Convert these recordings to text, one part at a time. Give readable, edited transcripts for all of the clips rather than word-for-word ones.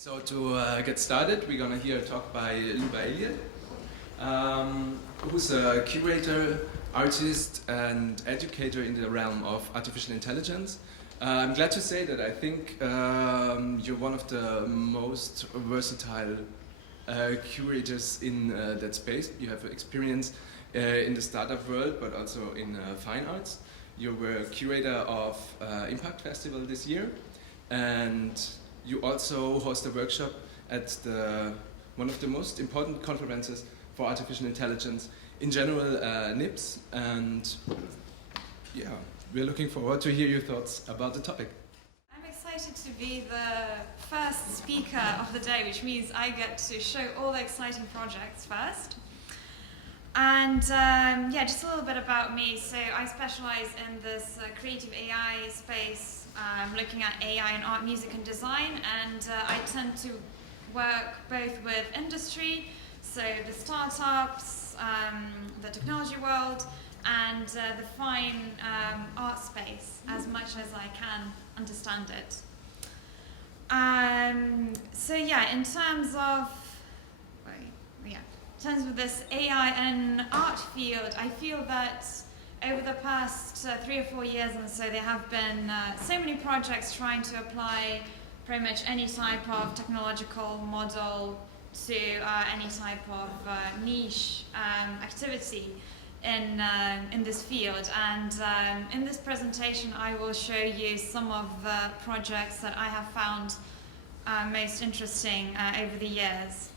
So to get started, we're going to hear a talk by Luba Elliott, who's a curator, artist and educator in the realm of artificial intelligence. I'm glad to say that I think you're one of the most versatile curators in that space. You have experience in the startup world, but also in fine arts. You were curator of Impakt Festival this year, and you also host a workshop at one of the most important conferences for artificial intelligence in general, NIPS, and yeah, we're looking forward to hear your thoughts about the topic. I'm excited to be the first speaker of the day, which means I get to show all the exciting projects first. And yeah, just a little bit about me. So I specialize in this creative AI space, looking at AI in art, music and design, and I tend to work both with industry, so the startups, the technology world, and the fine art space as much as I can understand it. So yeah, in terms of this AI and art field, I feel that over the past 3 or 4 years and so there have been so many projects trying to apply pretty much any type of technological model to any type of niche activity in this field. And in this presentation I will show you some of the projects that I have found most interesting over the years.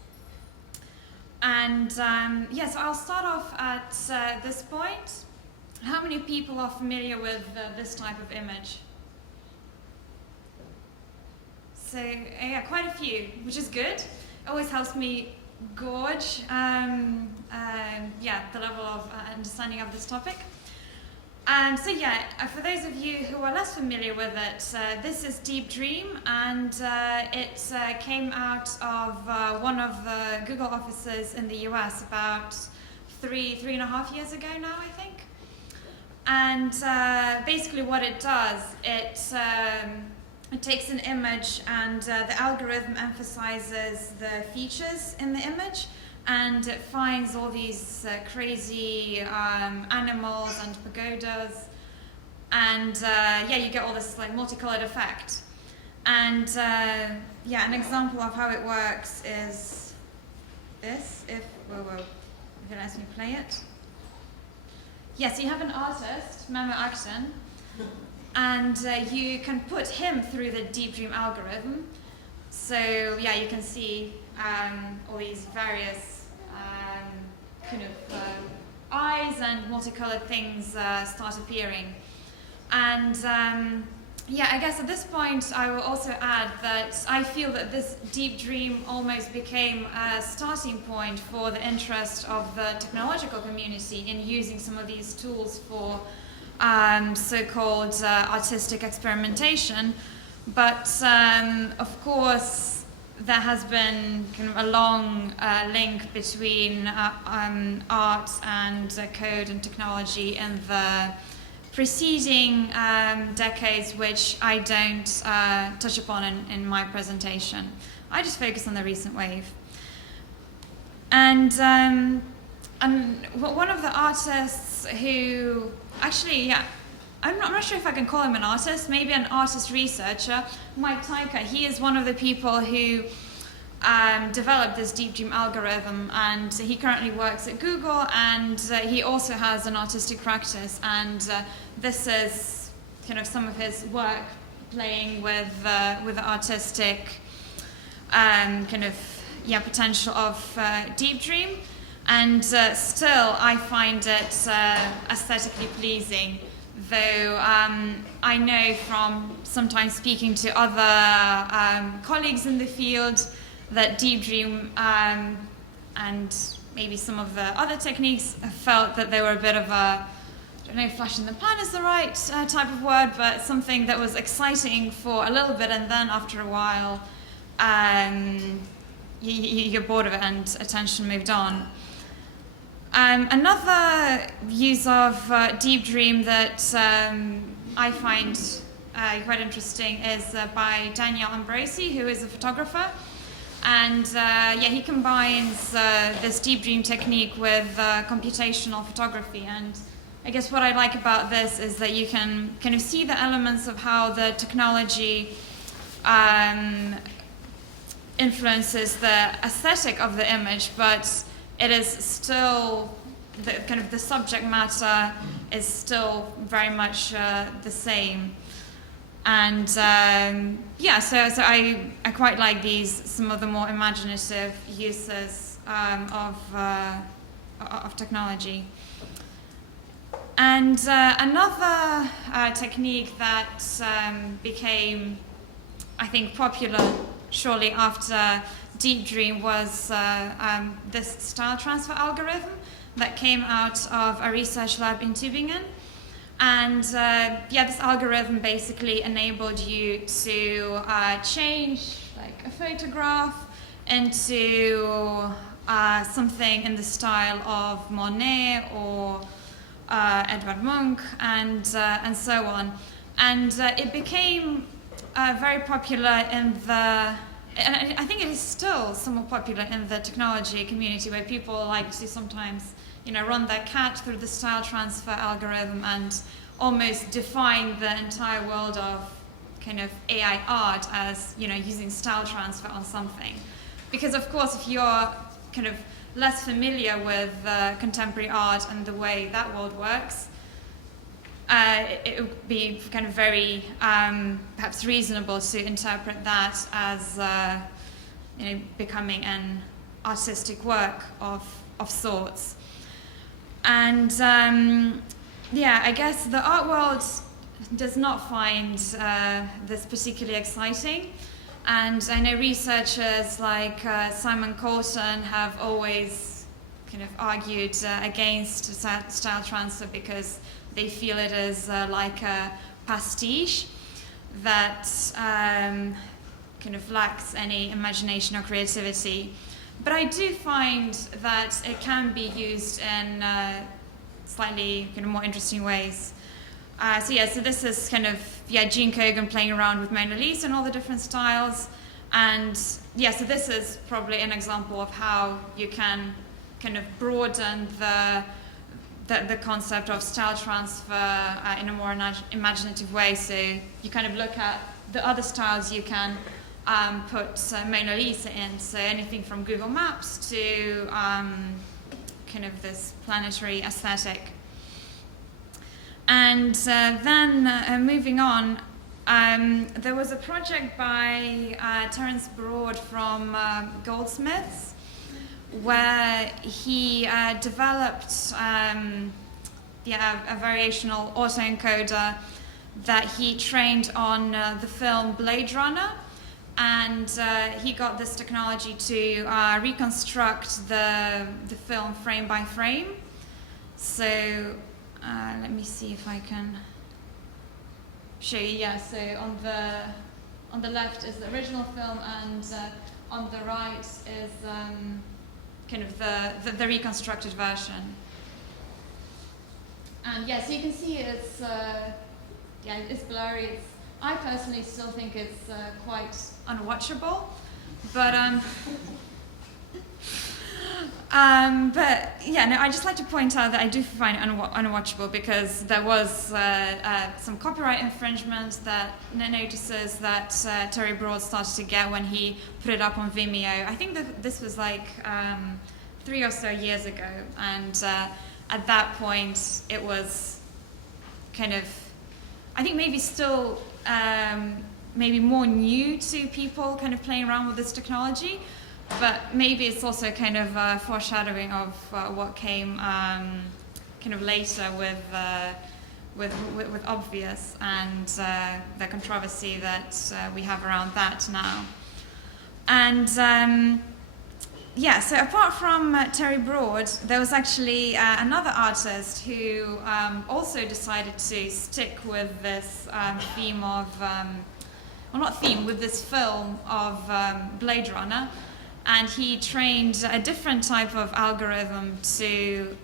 And yeah, so I'll start off at this point. How many people are familiar with this type of image? So yeah, quite a few, which is good. It always helps me gauge yeah, the level of understanding of this topic. So yeah, for those of you who are less familiar with it, this is Deep Dream, and it came out of one of the Google offices in the US about three and a half years ago now, I think. And basically what it does, it takes an image and the algorithm emphasizes the features in the image, and it finds all these crazy animals and pagodas, and yeah, you get all this like multicolored effect. And yeah, an example of how it works is this, if it lets me play it. Yes, you have an artist, Memo Acton, and you can put him through the Deep Dream algorithm. So yeah, you can see all these various kind of eyes and multicolored things start appearing. And yeah, I guess at this point I will also add that I feel that this Deep Dream almost became a starting point for the interest of the technological community in using some of these tools for so-called artistic experimentation. But of course, there has been kind of a long link between art and code and technology in the preceding decades, which I don't touch upon in my presentation. I just focus on the recent wave. And one of the artists who, actually, yeah, I'm not sure if I can call him an artist, maybe an artist researcher, Mike Tyker. He is one of the people who developed this Deep Dream algorithm, and he currently works at Google, and he also has an artistic practice, and this is kind of some of his work playing with the artistic kind of potential of Deep Dream, and still I find it aesthetically pleasing. Though I know from sometimes speaking to other colleagues in the field that Deep Dream and maybe some of the other techniques felt that they were a bit of a, I don't know if flash in the pan is the right type of word, but something that was exciting for a little bit, and then after a while you get bored of it and attention moved on. Another use of Deep Dream that I find quite interesting is by Danielle Ambrosi, who is a photographer. And he combines this deep dream technique with computational photography. And I guess what I like about this is that you can kind of see the elements of how the technology influences the aesthetic of the image, but it is still the subject matter is still very much the same. And so I quite like some of the more imaginative uses of technology. And another technique that became, I think, popular shortly after Deep Dream was this style transfer algorithm that came out of a research lab in Tübingen. And this algorithm basically enabled you to change like a photograph into something in the style of Monet or Edvard Munch and so on. And it became very popular and I think it is still somewhat popular in the technology community, where people like to sometimes run their cat through the style transfer algorithm and almost define the entire world of kind of AI art as, using style transfer on something. Because of course, if you're kind of less familiar with contemporary art and the way that world works, it would be kind of very perhaps reasonable to interpret that as becoming an artistic work of sorts. And I guess the art world does not find this particularly exciting. And I know researchers like Simon Colton have always kind of argued against style transfer because they feel it is like a pastiche that kind of lacks any imagination or creativity. But I do find that it can be used in slightly kind of more interesting ways. So this is kind of Gene Kogan playing around with Mona Lisa and all the different styles. And so this is probably an example of how you can kind of broaden the concept of style transfer in a more imaginative way. So you kind of look at the other styles you can put Mona Lisa in. So anything from Google Maps to kind of this planetary aesthetic. And then moving on, there was a project by Terence Broad from Goldsmiths, where he developed a variational autoencoder that he trained on the film Blade Runner, and he got this technology to reconstruct the film frame by frame. So let me see if I can show you. So on the left is the original film, and on the right is kind of the reconstructed version. And so you can see it's it's blurry. I personally still think it's quite unwatchable, but I just like to point out that I do find it unwatchable because there was some copyright infringement that notices that Terry Broad started to get when he put it up on Vimeo. I think that this was like 3 or so years ago, and at that point it was kind of, I think maybe still maybe more new to people kind of playing around with this technology. But maybe it's also kind of foreshadowing of what came kind of later with Obvious and the controversy that we have around that now. And so apart from Terry Broad, there was actually another artist who also decided to stick with this theme of, with this film of Blade Runner. And he trained a different type of algorithm to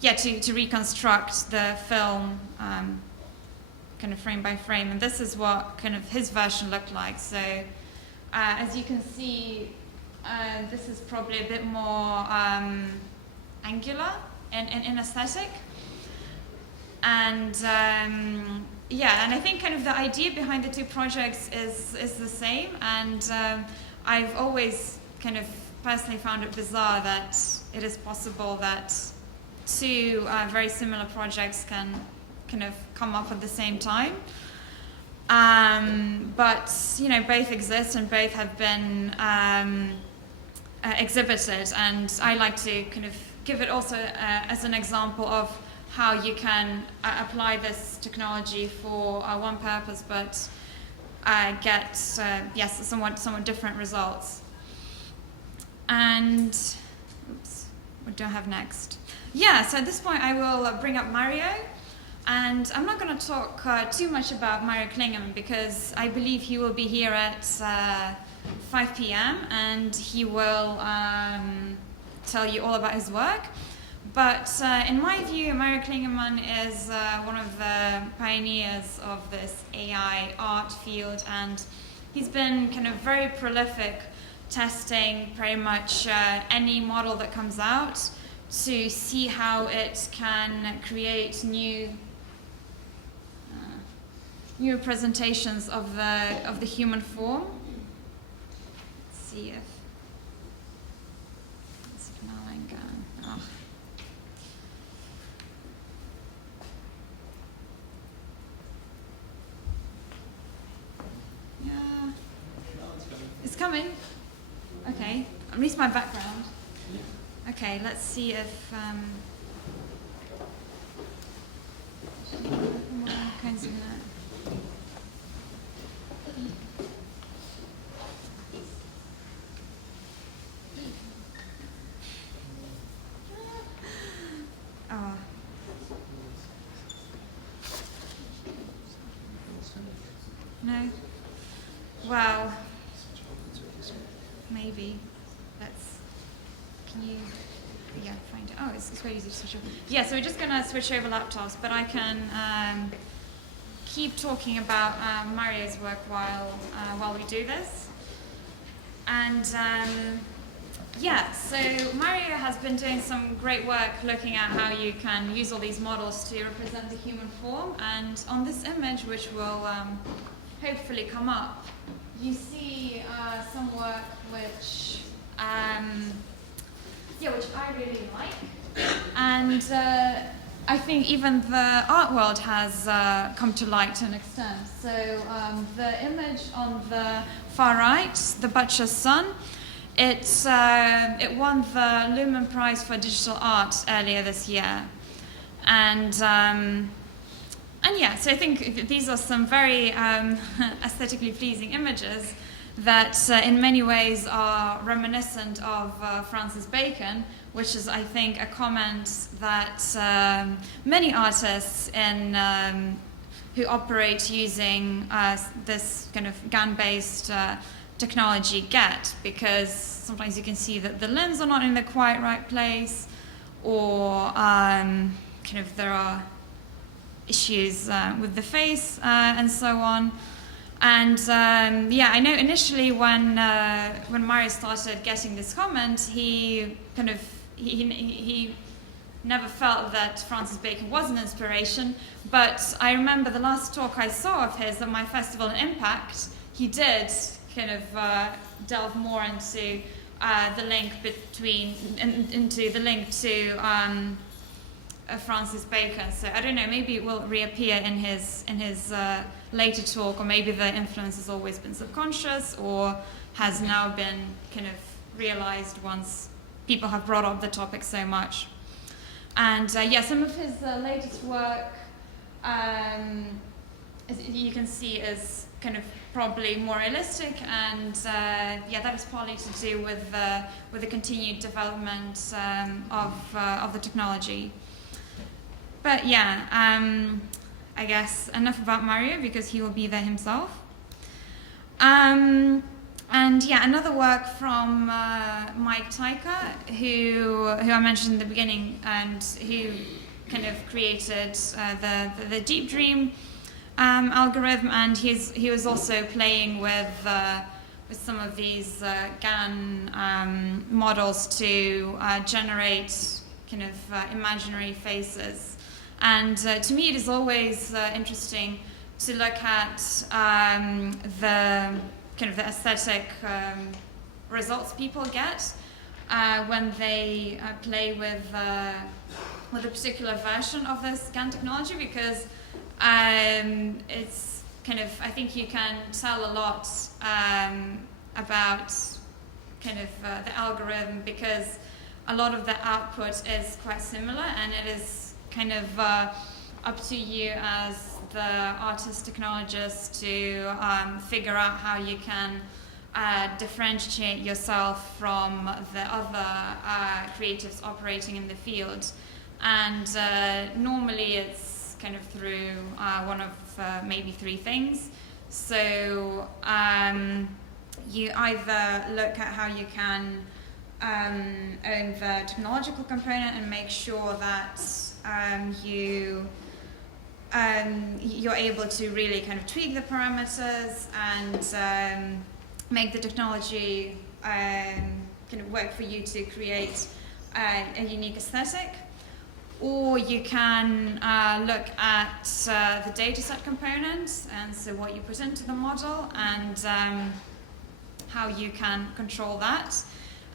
reconstruct the film kind of frame by frame. And this is what kind of his version looked like. So as you can see, this is probably a bit more angular in aesthetic. And yeah, and I think kind of the idea behind the two projects is the same. And I've always kind of personally found it bizarre that it is possible that two very similar projects can kind of come up at the same time. But you know, both exist and both have been exhibited, and I like to kind of give it also as an example of how you can apply this technology for one purpose, but get yes, somewhat different results. And oops, what do I have next? Yeah, so at this point I will bring up Mario. And I'm not going to talk too much about Mario Klingemann because I believe he will be here at 5 p.m. and he will tell you all about his work. But in my view, Mario Klingemann is one of the pioneers of this AI art field, and he's been kind of very prolific testing pretty much any model that comes out to see how it can create new representations of the human form. Let's see if oh. Yeah, it's coming. Okay, at least my background. Okay, let's see if kinds of oh. No. Well, maybe. Can you? Yeah, find it. Oh, it's very easy to switch over. Yeah, so we're just going to switch over laptops, but I can keep talking about Mario's work while we do this. And yeah, so Mario has been doing some great work looking at how you can use all these models to represent the human form. And on this image, which will hopefully come up, you see some work which which I really like, and I think even the art world has come to light to an extent. So the image on the far right, the Butcher's Son, it won the Lumen Prize for Digital Art earlier this year, and yeah, so I think these are some very aesthetically pleasing images that in many ways are reminiscent of Francis Bacon, which is, I think, a comment that many artists who operate using this kind of GAN-based technology get, because sometimes you can see that the limbs are not in the quite right place, or kind of there are issues with the face and so on. And yeah, I know initially when Mario started getting this comment, he never felt that Francis Bacon was an inspiration. But I remember the last talk I saw of his at my festival in Impakt, he did kind of delve more into the link to Francis Bacon. So I don't know, maybe it will reappear in his later talk, or maybe the influence has always been subconscious or has now been kind of realized once people have brought up the topic so much. And yeah, some of his latest work, as you can see, is kind of probably more realistic, and yeah, that is partly to do with the continued development of the technology. But yeah, I guess enough about Mario because he will be there himself. And yeah, another work from Mike Tyker, who I mentioned in the beginning, and who kind of created the Deep Dream algorithm, and he was also playing with some of these GAN models to generate kind of imaginary faces. And to me, it is always interesting to look at the kind of the aesthetic results people get when they play with a particular version of this GAN technology, because it's kind of, I think you can tell a lot about kind of the algorithm, because a lot of the output is quite similar, and it is kind of up to you as the artist technologist to figure out how you can differentiate yourself from the other creatives operating in the field. And normally it's kind of through one of maybe three things. So you either look at how you can own the technological component and make sure that you're able to really kind of tweak the parameters and make the technology kind of work for you to create a unique aesthetic. Or you can look at the dataset component, and so what you put into the model and how you can control that.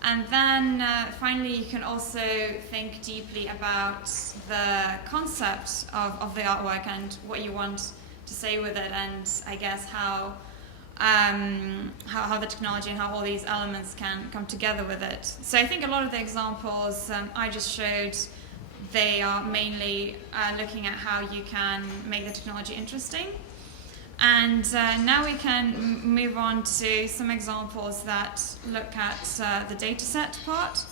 And then finally, you can also think deeply about the concept of the artwork and what you want to say with it, and I guess how the technology and how all these elements can come together with it. So I think a lot of the examples I just showed, they are mainly looking at how you can make the technology interesting. And now we can move on to some examples that look at the dataset part.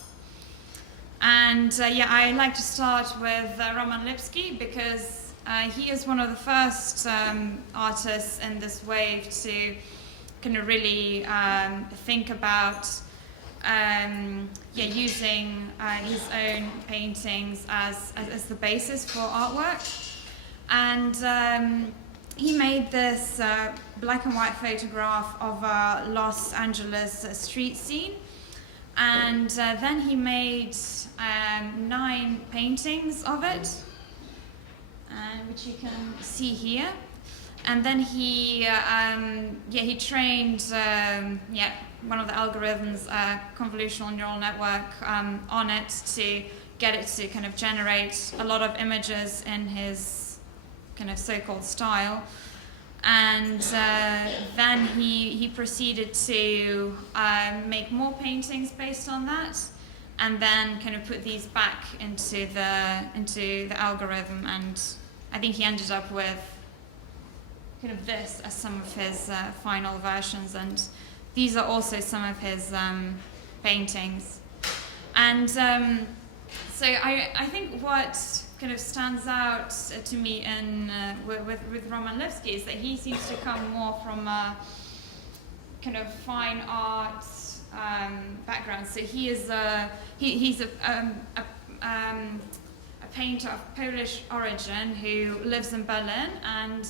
And I like to start with Roman Lipski, because he is one of the first artists in this wave to kind of really think about using his own paintings as the basis for artwork. And he made this black and white photograph of a Los Angeles street scene, and then he made 9 paintings of it, which you can see here. And then he trained one of the algorithms, convolutional neural network, on it to get it to kind of generate a lot of images in his kind of so-called style. And then he proceeded to make more paintings based on that, and then kind of put these back into the algorithm. And I think he ended up with kind of this as some of his final versions, and these are also some of his paintings. And so I think what kind of stands out to me in with Roman Lipski is that he seems to come more from a kind of fine art background. So he's a painter of Polish origin who lives in Berlin, and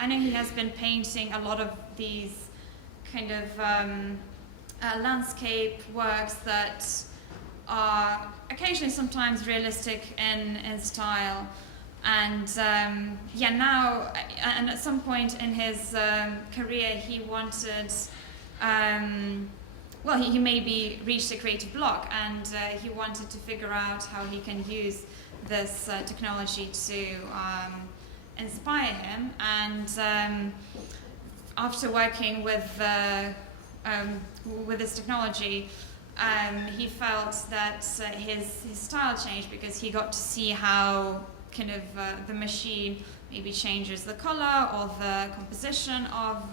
I know he has been painting a lot of these kind of landscape works that are occasionally sometimes realistic in style. And now, and at some point in his career, he wanted, he maybe reached a creative block, and he wanted to figure out how he can use this technology to inspire him. And after working with this technology, he felt that his style changed, because he got to see how kind of the machine maybe changes the color or the composition of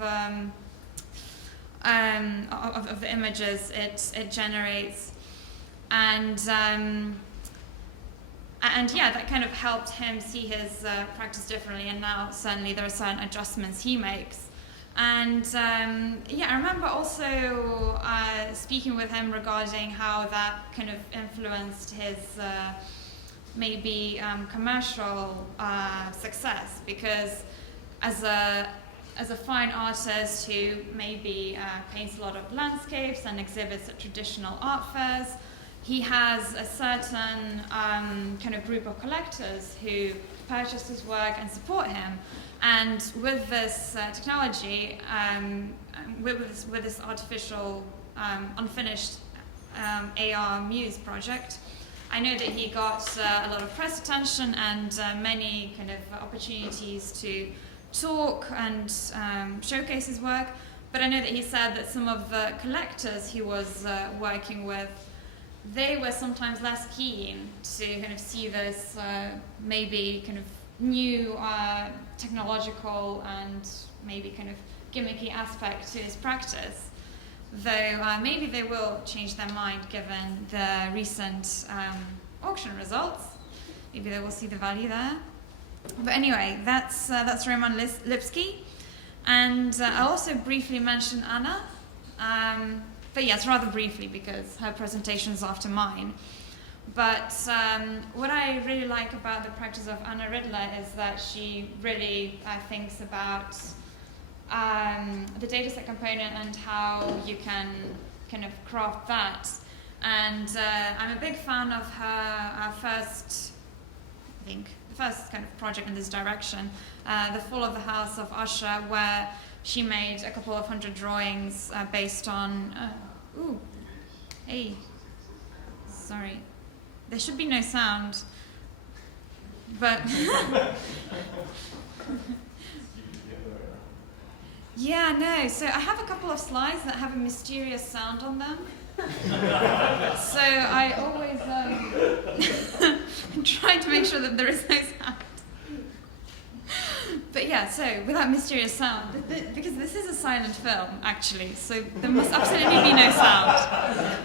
the images it generates, and that kind of helped him see his practice differently. And now certainly there are certain adjustments he makes. And I remember also speaking with him regarding how that kind of influenced his maybe commercial success, because as a as a fine artist who maybe paints a lot of landscapes and exhibits at traditional art fairs, he has a certain kind of group of collectors who purchase his work and support him. And with this technology, with this artificial, unfinished AR Muse project, I know that he got a lot of press attention and many kind of opportunities to talk and showcase his work. But I know that he said that some of the collectors he was working with, they were sometimes less keen to kind of see this maybe kind of new technological and maybe kind of gimmicky aspect to his practice. Though maybe they will change their mind given the recent auction results. Maybe they will see the value there. But anyway, that's Roman Lipski. And I also briefly mentioned Anna. But yes, rather briefly because her presentation is after mine. But what I really like about the practice of Anna Riddler is that she really thinks about the dataset component and how you can kind of craft that. And I'm a big fan of her first, I think, the first kind of project in this direction, The Fall of the House of Usher, where she made a couple of hundred drawings based on, sorry, there should be no sound, but yeah, no, so I have a couple of slides that have a mysterious sound on them. So I always try to make sure that there is no sound. But yeah, so without mysterious sound, because this is a silent film, actually, so there must absolutely be no sound.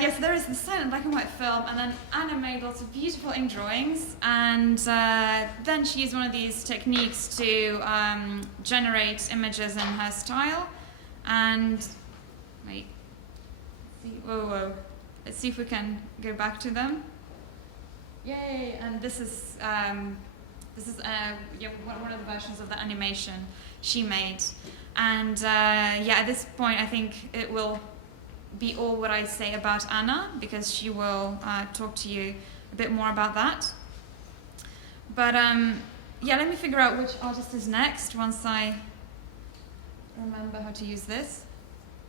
Yes, there is the silent black and white film, and then Anna made lots of beautiful ink drawings, and then she used one of these techniques to generate images in her style. And wait, let's see if we can go back to them. Yay! And this is one of the versions of the animation she made. And at this point, I think it will be all what I say about Anna, because she will talk to you a bit more about that. But let me figure out which artist is next once I remember how to use this.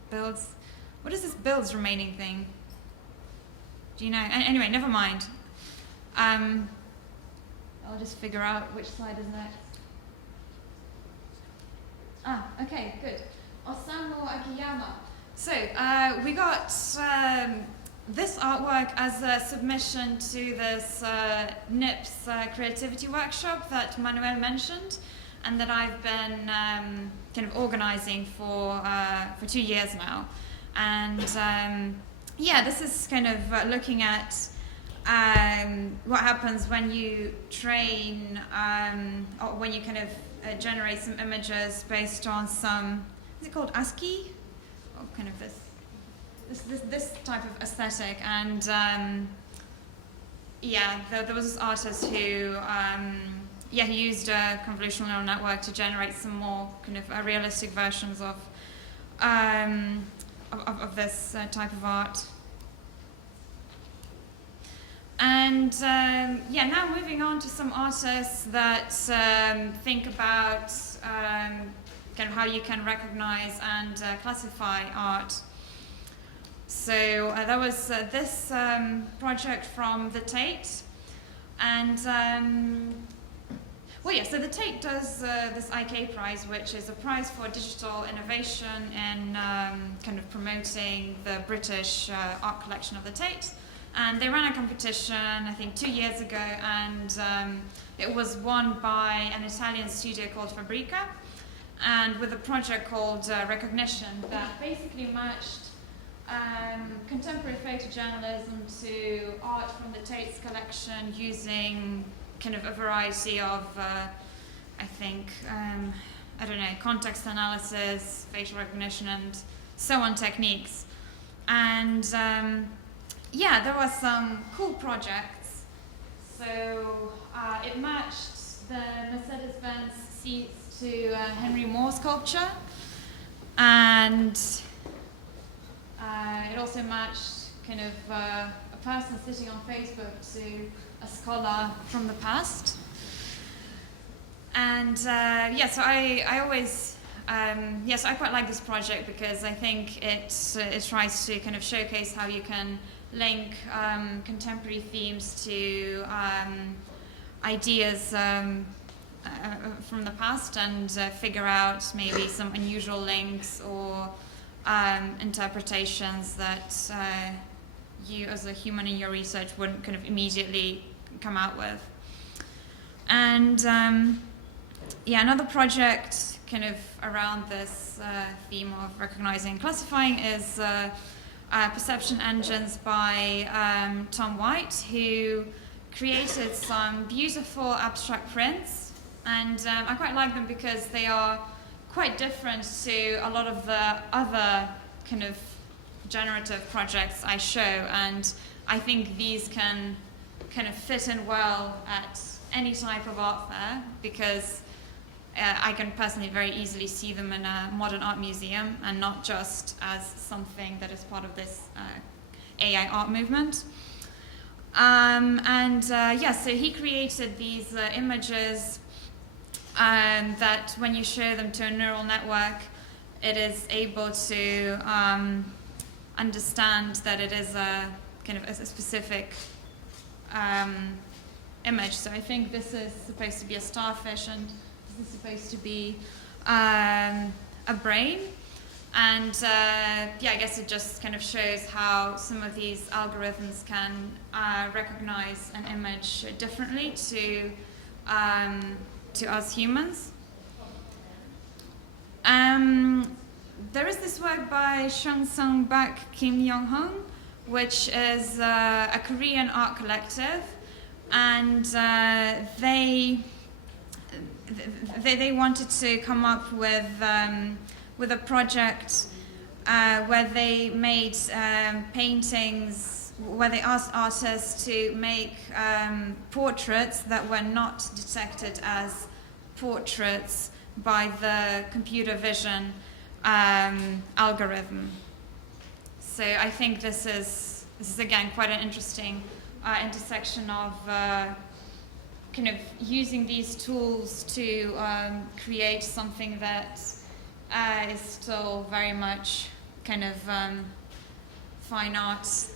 Builds. What is this builds remaining thing? Do you know? Anyway, never mind. I'll just figure out which slide is next. Okay, good. Osamu Akiyama. So, we got this artwork as a submission to this NIPS creativity workshop that Manuel mentioned, and that I've been kind of organizing for 2 years now. And this is kind of looking at what happens when you train, or when you kind of generate some images based on some, is it called ASCII? Or kind of this type of aesthetic. And there was this artist who he used a convolutional neural network to generate some more kind of realistic versions of this type of art. And now moving on to some artists that think about kind of how you can recognize and classify art. So there was this project from the Tate, and so the Tate does this IK prize, which is a prize for digital innovation in kind of promoting the British art collection of the Tate. And they ran a competition, I think 2 years ago, and it was won by an Italian studio called Fabrica, and with a project called Recognition that basically matched contemporary photojournalism to art from the Tate's collection using kind of a variety of, context analysis, facial recognition, and so on techniques. And there were some cool projects. So it matched the Mercedes-Benz to Henry Moore sculpture, and it also matched kind of a person sitting on Facebook to a scholar from the past. And so I always, yes, I quite like this project because I think it tries to kind of showcase how you can link contemporary themes to ideas from the past and figure out maybe some unusual links or interpretations that you as a human in your research wouldn't kind of immediately come out with. And another project kind of around this theme of recognizing and classifying is Perception Engines by Tom White, who created some beautiful abstract prints, and I quite like them because they are quite different to a lot of the other kind of generative projects I show, and I think these can kind of fit in well at any type of art fair because I can personally very easily see them in a modern art museum and not just as something that is part of this AI art movement. So he created these images that when you show them to a neural network, it is able to understand that it is a kind of a specific image. So I think this is supposed to be a starfish and this is supposed to be a brain. And I guess it just kind of shows how some of these algorithms can recognize an image differently to us humans. There is this work by Chang Bak Kim Yong Hong, which is a Korean art collective, and they wanted to come up with a project where they made paintings, where they asked artists to make portraits that were not detected as portraits by the computer vision algorithm. So I think this is again quite an interesting intersection of kind of using these tools to create something that is still very much kind of fine arts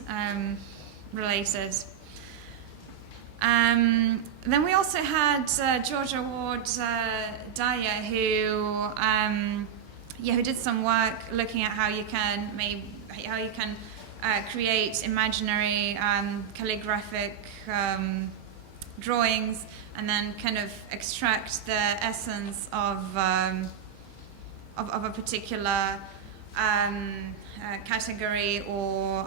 related. Then we also had Georgia Ward Dyer, who did some work looking at how you can create imaginary calligraphic drawings and then kind of extract the essence of a particular category or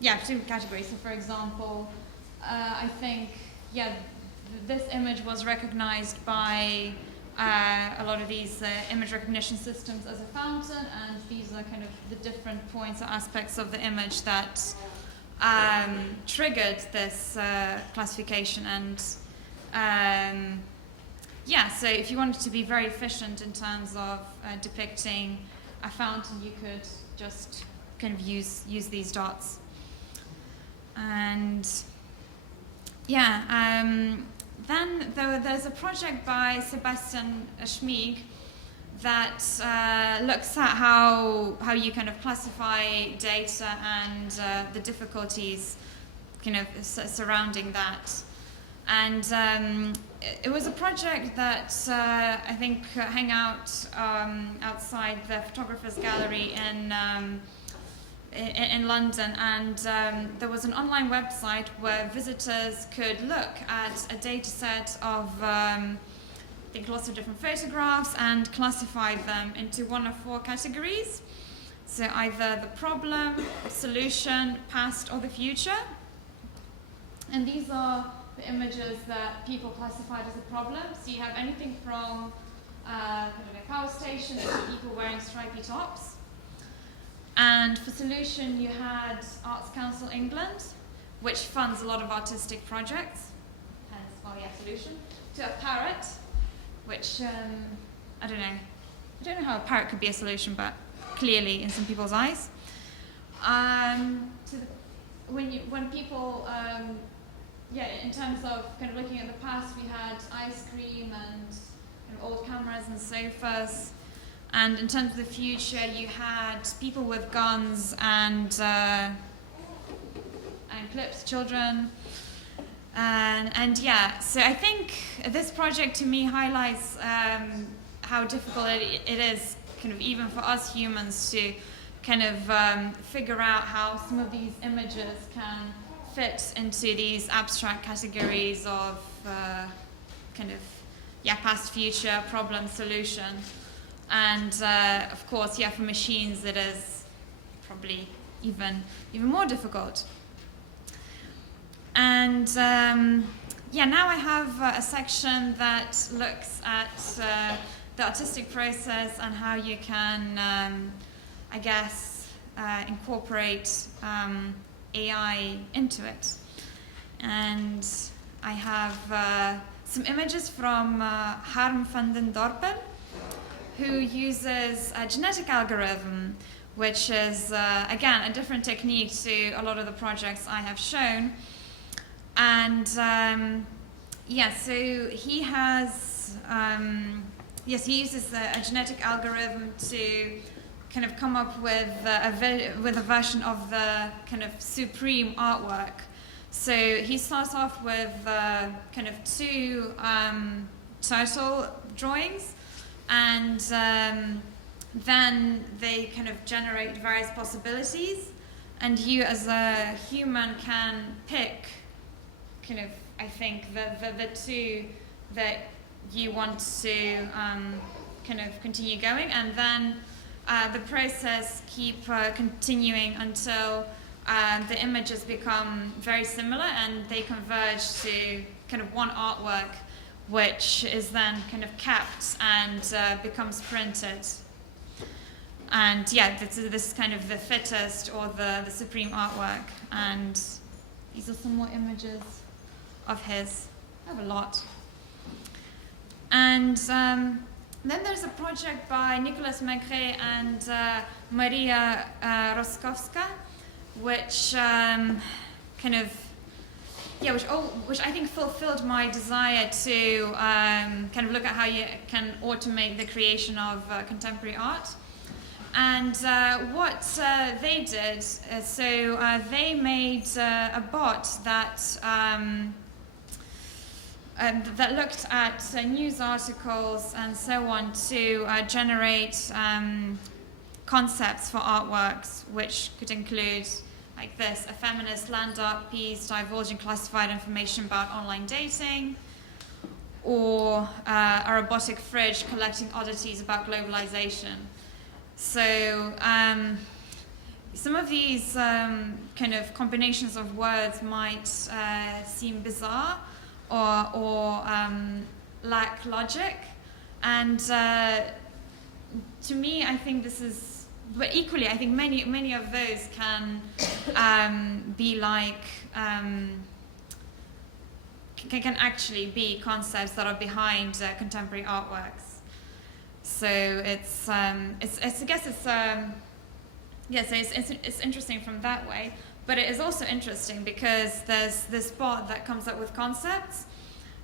particular category. So for example, I think this image was recognized by a lot of these image recognition systems as a fountain, and these are kind of the different points or aspects of the image that triggered this classification. And so if you wanted to be very efficient in terms of depicting a fountain, you could just kind of use these dots. And then there's a project by Sebastian Schmieg that looks at how you kind of classify data and the difficulties kind of surrounding that. And it was a project that I think hung out outside the Photographers Gallery in London, and there was an online website where visitors could look at a data set of I think lots of different photographs and classify them into one of 4 categories. So either the problem, solution, past, or the future. And these are the images that people classified as a problem. So you have anything from a power station to people wearing stripy tops. And for solution, you had Arts Council England, which funds a lot of artistic projects, hence, solution, to a parrot, which I don't know. I don't know how a parrot could be a solution, but clearly in some people's eyes. When people, in terms of kind of looking at the past, we had ice cream and kind of old cameras and sofas. And in terms of the future, you had people with guns and clipped children. So I think this project to me highlights how difficult it is, kind of even for us humans, to kind of figure out how some of these images can fit into these abstract categories of past, future, problem, solution. And of course, for machines it is probably even more difficult. And now I have a section that looks at the artistic process and how you can, incorporate AI into it. And I have some images from Harm van den Dorpen, who uses a genetic algorithm, which is, again, a different technique to a lot of the projects I have shown. And so he has, he uses a genetic algorithm to kind of come up with a version of the kind of supreme artwork. So he starts off with kind of two turtle drawings, and then they kind of generate various possibilities, and you as a human can pick kind of, I think, the two that you want to kind of continue going, and then the process keep continuing until the images become very similar and they converge to kind of one artwork, which is then kind of kept and becomes printed. And this is kind of the fittest or the supreme artwork. And these are some more images of his. I have a lot. And then there's a project by Nicolas Maigret and Maria Roskowska, which which I think fulfilled my desire to kind of look at how you can automate the creation of contemporary art. And what they did, they made a bot that that looked at news articles and so on to generate concepts for artworks, which could include, like this, a feminist land art piece divulging classified information about online dating, or a robotic fridge collecting oddities about globalization. So some of these kind of combinations of words might seem bizarre or lack logic, and to me, I think this is, but equally, I think many of those can be like can actually be concepts that are behind contemporary artworks. So it's interesting from that way, but it is also interesting because there's this bot that comes up with concepts,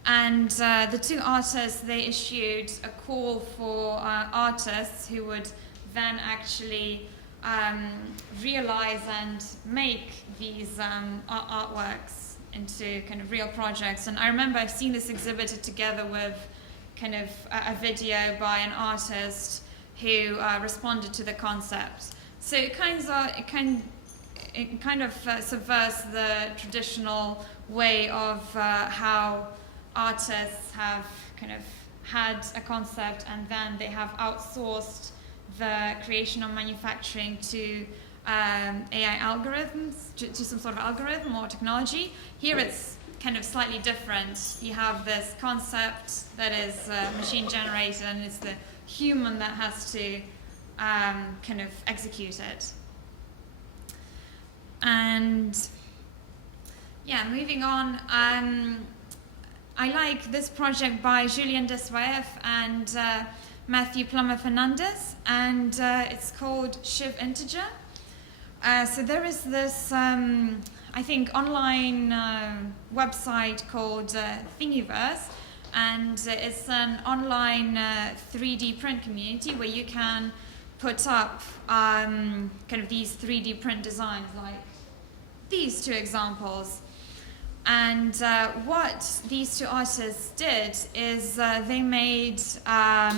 and the two artists, they issued a call for artists who would then actually realize and make these artworks into kind of real projects. And I remember I've seen this exhibited together with kind of a video by an artist who responded to the concept. So it kind of subverts the traditional way of how artists have kind of had a concept and then they have outsourced the creation or manufacturing to AI algorithms, to some sort of algorithm or technology. Here it's kind of slightly different. You have this concept that is machine generated, and it's the human that has to kind of execute it. And moving on, I like this project by Julien Deswaeff and Matthew Plummer Fernandez, and it's called Shiv Integer. So there is this, I think, online website called Thingiverse, and it's an online 3D print community where you can put up kind of these 3D print designs, like these two examples. And what these two artists did is they made a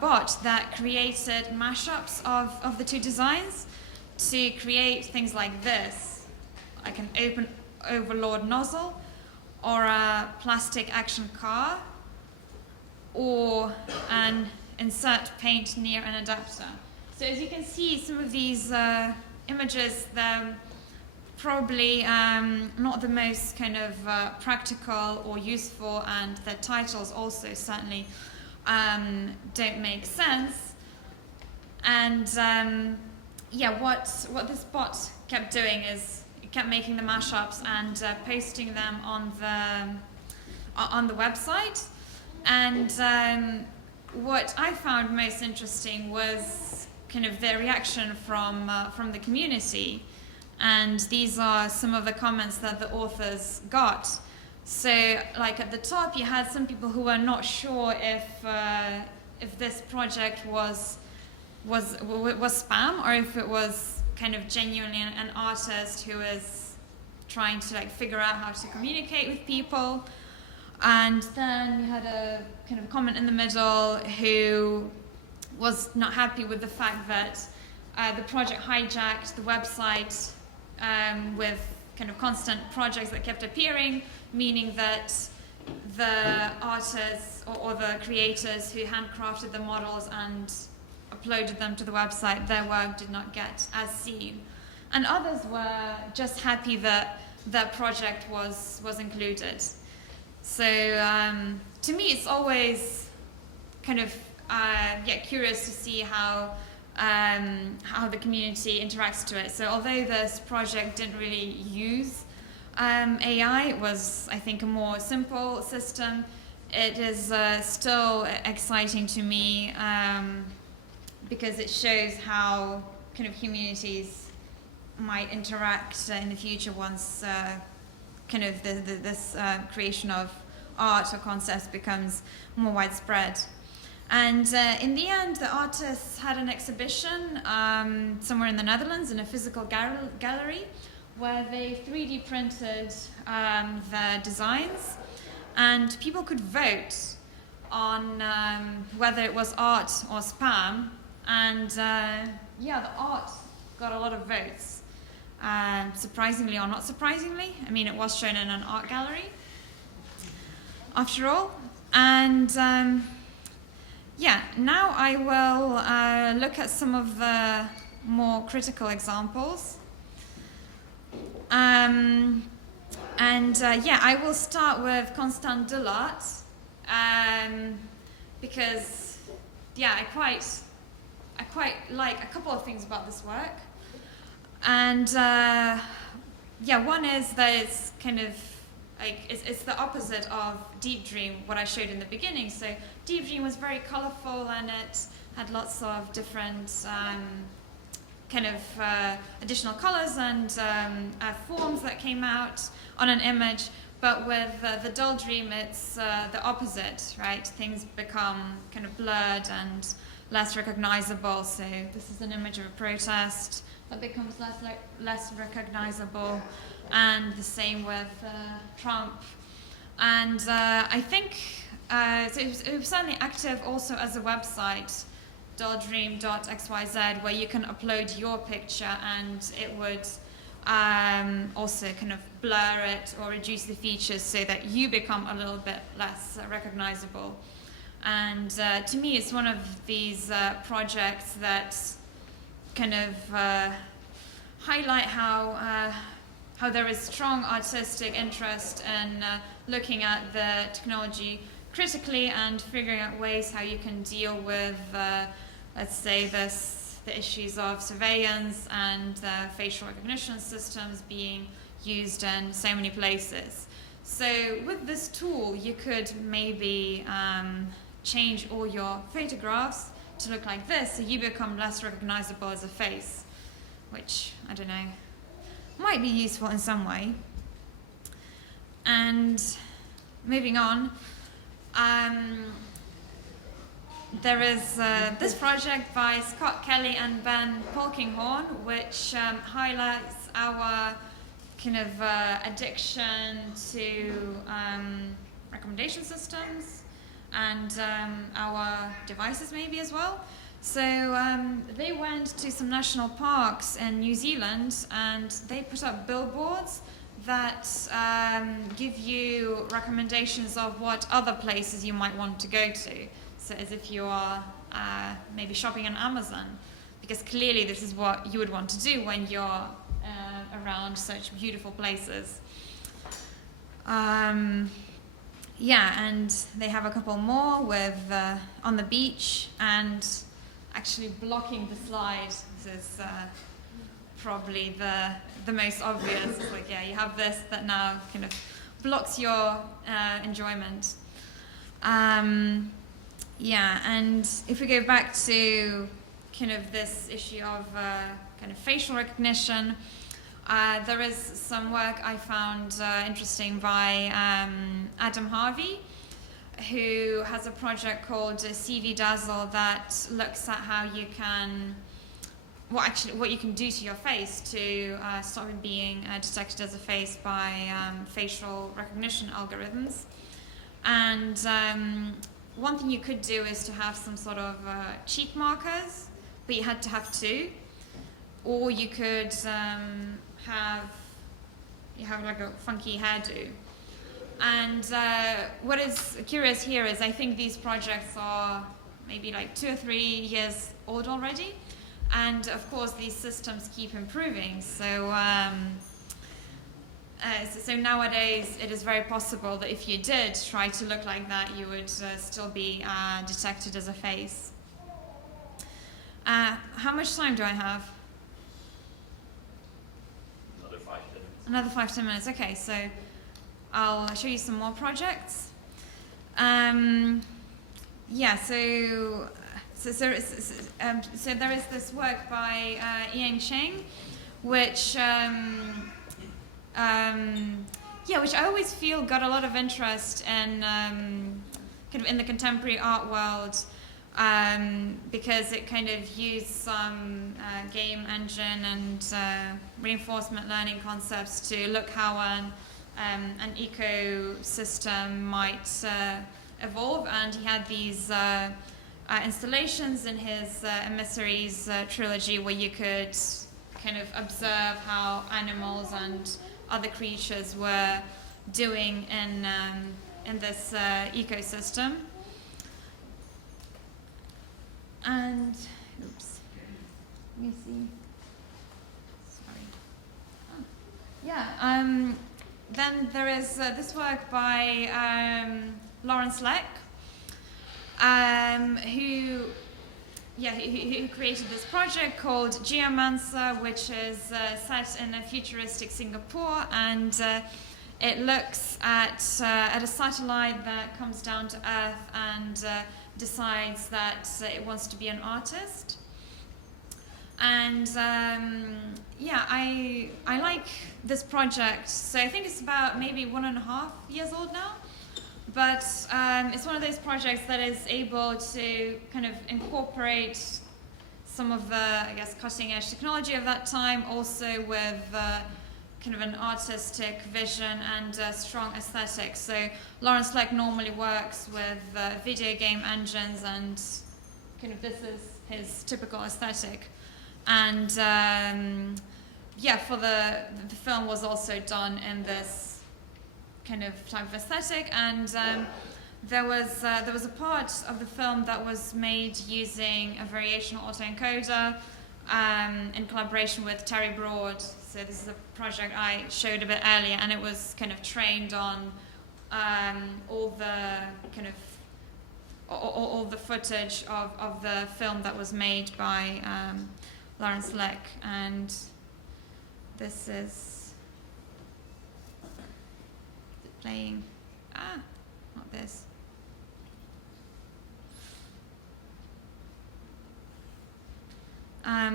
bot that created mashups of the two designs to create things like this, like an open overlord nozzle, or a plastic action car, or an insert paint near an adapter. So as you can see, some of these images, they're probably not the most kind of practical or useful, and their titles also certainly don't make sense. And what this bot kept doing is it kept making the mashups and posting them on the website. And what I found most interesting was kind of the reaction from the community. And these are some of the comments that the authors got. So, like at the top, you had some people who were not sure if this project was spam, or if it was kind of genuinely an artist who is trying to like figure out how to communicate with people. And then you had a kind of comment in the middle who was not happy with the fact that the project hijacked the website with kind of constant projects that kept appearing, meaning that the artists or the creators who handcrafted the models and uploaded them to the website, their work did not get as seen. And others were just happy that their project was included. So to me, it's always kind of curious to see how the community interacts to it. So although this project didn't really use AI, it was, I think, a more simple system. It is still exciting to me because it shows how kind of communities might interact in the future once kind of this creation of art or concepts becomes more widespread. And in the end, the artists had an exhibition somewhere in the Netherlands in a physical gallery where they 3D printed their designs, and people could vote on whether it was art or spam. And the art got a lot of votes, surprisingly or not surprisingly. I mean, it was shown in an art gallery, after all. And now I will look at some of the more critical examples. I will start with Constant Delaat, because I quite like a couple of things about this work. And one is that it's kind of like it's the opposite of Deep Dream, what I showed in the beginning. So Deep Dream was very colorful, and it had lots of different additional colors and forms that came out on an image. But with the Dull Dream, it's the opposite, right? Things become kind of blurred and less recognizable. So this is an image of a protest that becomes less recognizable, and the same with Trump. And I think it was certainly active also as a website, dulldream.xyz, where you can upload your picture and it would also kind of blur it or reduce the features so that you become a little bit less recognizable. And to me, it's one of these projects that kind of highlight how there is strong artistic interest in looking at the technology critically and figuring out ways how you can deal with, let's say, the issues of surveillance and facial recognition systems being used in so many places. So with this tool, you could maybe change all your photographs to look like this, so you become less recognizable as a face, which, I don't know, might be useful in some way. And moving on, there is this project by Scott Kelly and Ben Polkinghorne, which highlights our kind of addiction to recommendation systems and our devices maybe as well. So they went to some national parks in New Zealand and they put up billboards that give you recommendations of what other places you might want to go to. So as if you are maybe shopping on Amazon, because clearly this is what you would want to do when you're around such beautiful places. Yeah, and they have a couple more with on the beach and actually blocking the slide. This is probably the most obvious. It's like, yeah, you have this that now kind of blocks your enjoyment. Yeah, and if we go back to kind of this issue of kind of facial recognition, there is some work I found interesting by Adam Harvey, who has a project called CV Dazzle that looks at how you can, what you can do to your face to stop it being detected as a face by facial recognition algorithms. And one thing you could do is to have some sort of cheek markers, but you had to have two, or you could have like a funky hairdo. And what is curious here is I think these projects are maybe like 2 or 3 years old already, and of course these systems keep improving. So so nowadays it is very possible that if you did try to look like that, you would still be detected as a face. How much time do I have? Another 5 minutes. Another 5-10 minutes. Okay, so I'll show you some more projects. Yeah, so there is this work by Chang, which which I always feel got a lot of interest in kind of in the contemporary art world, because it kind of used some game engine and reinforcement learning concepts to look how an ecosystem might evolve. And he had these installations in his Emissaries trilogy where you could kind of observe how animals and other creatures were doing in this ecosystem. And oops, let me see. Sorry. Oh. Yeah. Then there is this work by Lawrence Leck, who created this project called Geomancer, which is set in a futuristic Singapore, and it looks at a satellite that comes down to Earth and decides that it wants to be an artist. And I like this project. So I think it's about maybe 1.5 years old now. But it's one of those projects that is able to kind of incorporate some of the, I guess, cutting edge technology of that time, also with kind of an artistic vision and strong aesthetics. So Lawrence Leck normally works with video game engines, and kind of this is his typical aesthetic. And for the film was also done in this kind of type of aesthetic, and there was a part of the film that was made using a variational autoencoder in collaboration with Terry Broad. So this is a project I showed a bit earlier, and it was kind of trained on all the footage of the film that was made by Lawrence Leck. And this is playing. Not this.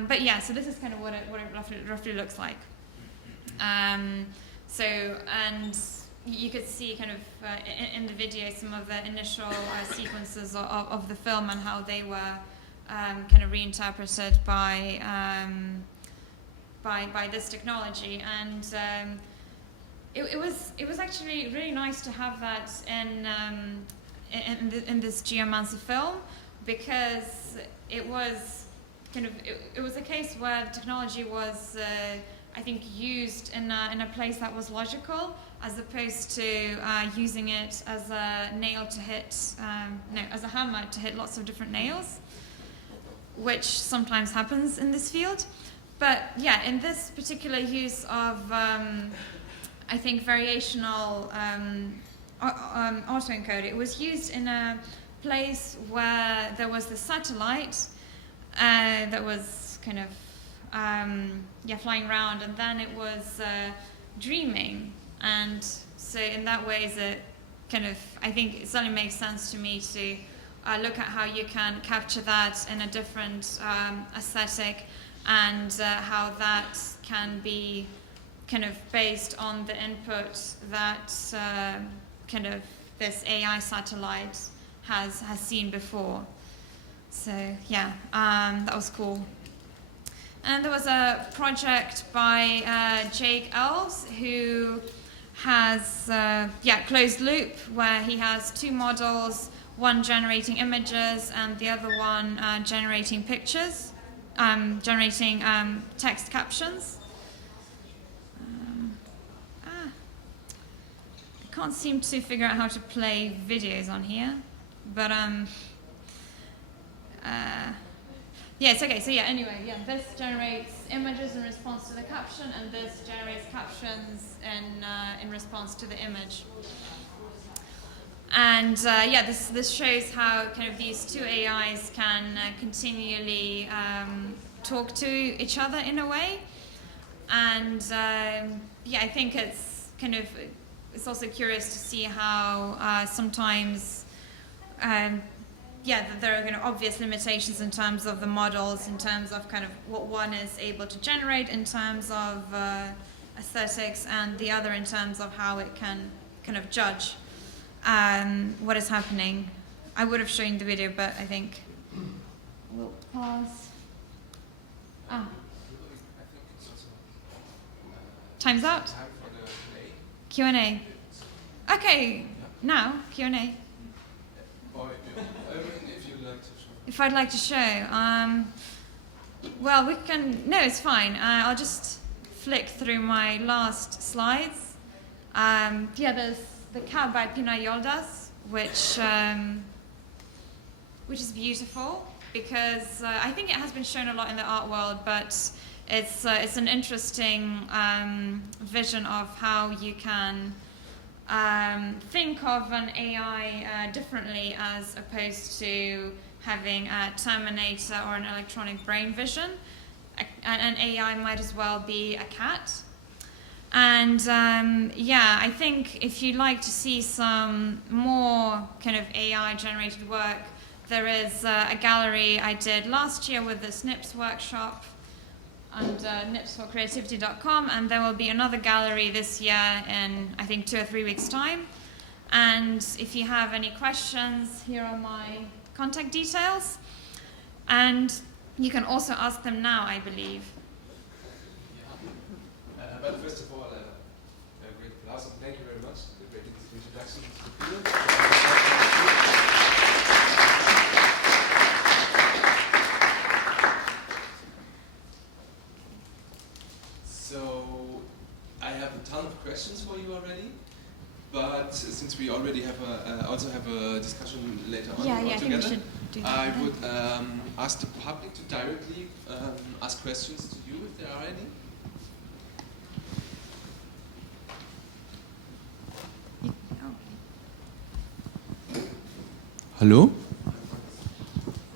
But yeah, so this is kind of what it roughly looks like. So, and you could see kind of in the video some of the initial sequences of the film and how they were kind of reinterpreted by this technology. And it was actually really nice to have that in this Geomancer film, because it was kind of it was a case where the technology was I think used in a place that was logical, as opposed to using it as a nail to hit as a hammer to hit lots of different nails, which sometimes happens in this field. But yeah, in this particular use of I think variational autoencoder, it was used in a place where there was the satellite that was kind of flying around, and then it was dreaming. And so in that way, it kind of, I think it certainly makes sense to me to look at how you can capture that in a different aesthetic, and how that can be kind of based on the input that kind of this AI satellite has seen before. So yeah, that was cool. And there was a project by Jake Els, who has closed loop, where he has two models, one generating images and the other one generating pictures, generating text captions. I can't seem to figure out how to play videos on here, but yeah, it's okay. So yeah, anyway, yeah, this generates images in response to the caption, and this generates captions in response to the image. And yeah, this shows how kind of these two AIs can continually talk to each other in a way. And yeah, I think it's also curious to see how sometimes there are kind of obvious limitations in terms of the models, in terms of kind of what one is able to generate in terms of aesthetics, and the other in terms of how it can kind of judge what is happening. I would have shown the video, but I think we'll pause. Time's out. Time for the Q&A. Okay, now Q&A. If you'd like to show. If I'd like to show, well, we can. No, it's fine. I'll just flick through my last slides. There's the Cat by Pina Yoldas, which is beautiful, because I think it has been shown a lot in the art world, but it's an interesting vision of how you can think of an AI differently, as opposed to having a Terminator or an electronic brain vision. An AI might as well be a cat. And I think if you'd like to see some more kind of AI generated work, there is a gallery I did last year with the SNPs workshop and nipsforcreativity.com, and there will be another gallery this year in, I think, 2 or 3 weeks' time. And if you have any questions, here are my contact details, and you can also ask them now, I believe. But first of all, a great applause, and thank you very much for the great introduction to the field. So, I have a ton of questions for you already, but since we already have also have a discussion later on I think we should do that. I would ask the public to directly ask questions to you if there are any. Hello?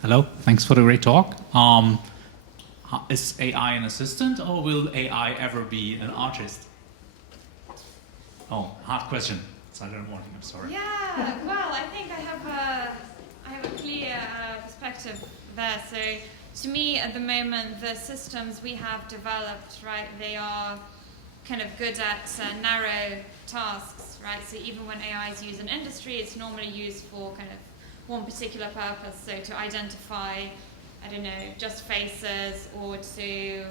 Hello, thanks for the great talk. Is AI an assistant, or will AI ever be an artist? Oh, hard question. silent warning. I'm sorry. Yeah, well, I think I have a clear perspective there. So to me, at the moment, the systems we have developed, right, they are kind of good at narrow tasks, right? So even when AI is used in industry, it's normally used for kind of one particular purpose. So to identify, I don't know, just faces, or to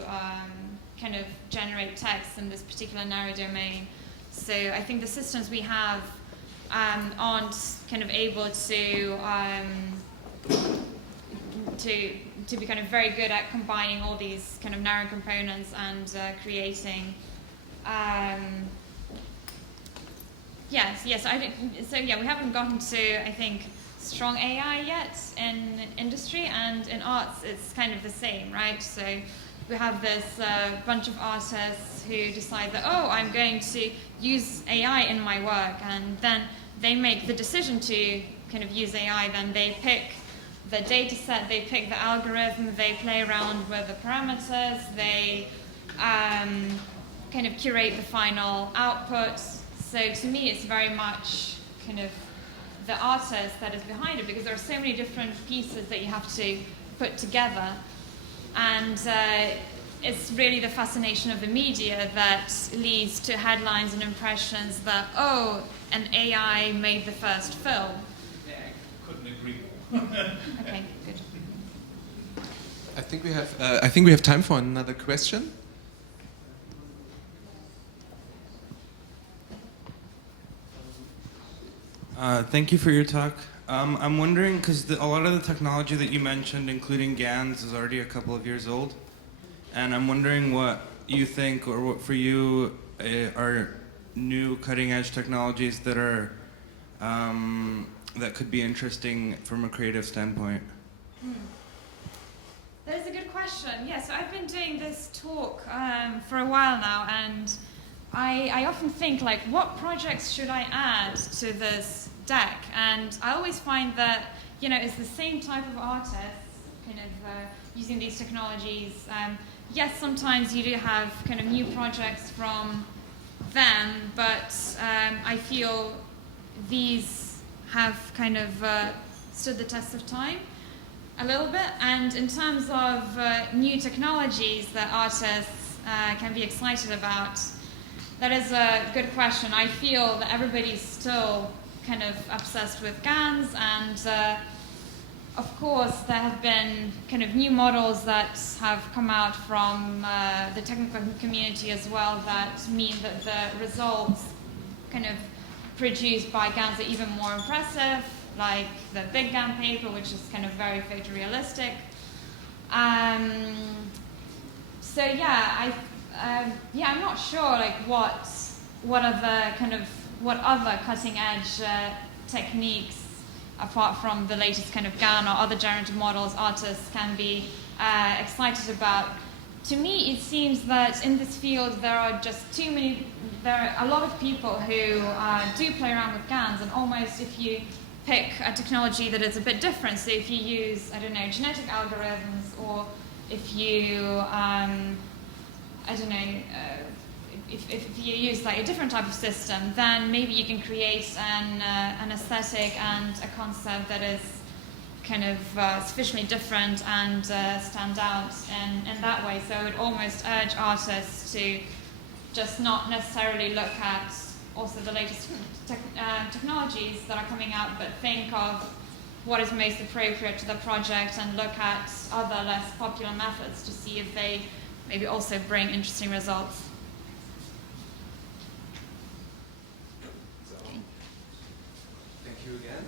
kind of generate text in this particular narrow domain. So I think the systems we have aren't kind of able to be kind of very good at combining all these kind of narrow components and creating. Yes. So yeah, we haven't gotten to, I think, strong AI yet in industry, and in arts it's kind of the same, right? So we have this bunch of artists who decide that, oh, I'm going to use AI in my work, and then they make the decision to kind of use AI. Then they pick the data set, they pick the algorithm, they play around with the parameters, they kind of curate the final output. So to me, it's very much kind of the artist that is behind it, because there are so many different pieces that you have to put together. And it's really the fascination of the media that leads to headlines and impressions that, oh, an AI made the first film. Yeah, I couldn't agree more. Okay, good. I think we have time for another question. Thank you for your talk. I'm wondering, because a lot of the technology that you mentioned, including GANs, is already a couple of years old. And I'm wondering what you think, or what for you are new cutting-edge technologies that are that could be interesting from a creative standpoint. That is a good question. Yeah, so I've been doing this talk for a while now, and I often think, like, what projects should I add to this deck? And I always find that, you know, it's the same type of artists kind of using these technologies. Yes, sometimes you do have kind of new projects from them, but I feel these have kind of stood the test of time a little bit. And in terms of new technologies that artists can be excited about, that is a good question. I feel that everybody's still kind of obsessed with GANs, and of course there have been kind of new models that have come out from the technical community as well that mean that the results kind of produced by GANs are even more impressive, like the Big GAN paper, which is kind of very photorealistic. So yeah, I'm not sure like what other cutting edge techniques, apart from the latest kind of GAN or other generative models, artists can be excited about. To me, it seems that in this field there are a lot of people who do play around with GANs, and almost if you pick a technology that is a bit different, so if you use, I don't know, genetic algorithms, or if you, if you use like a different type of system, then maybe you can create an aesthetic and a concept that is kind of sufficiently different and stand out in that way. So I would almost urge artists to just not necessarily look at also the latest technologies that are coming out, but think of what is most appropriate to the project and look at other less popular methods to see if they maybe also bring interesting results. Thank you again.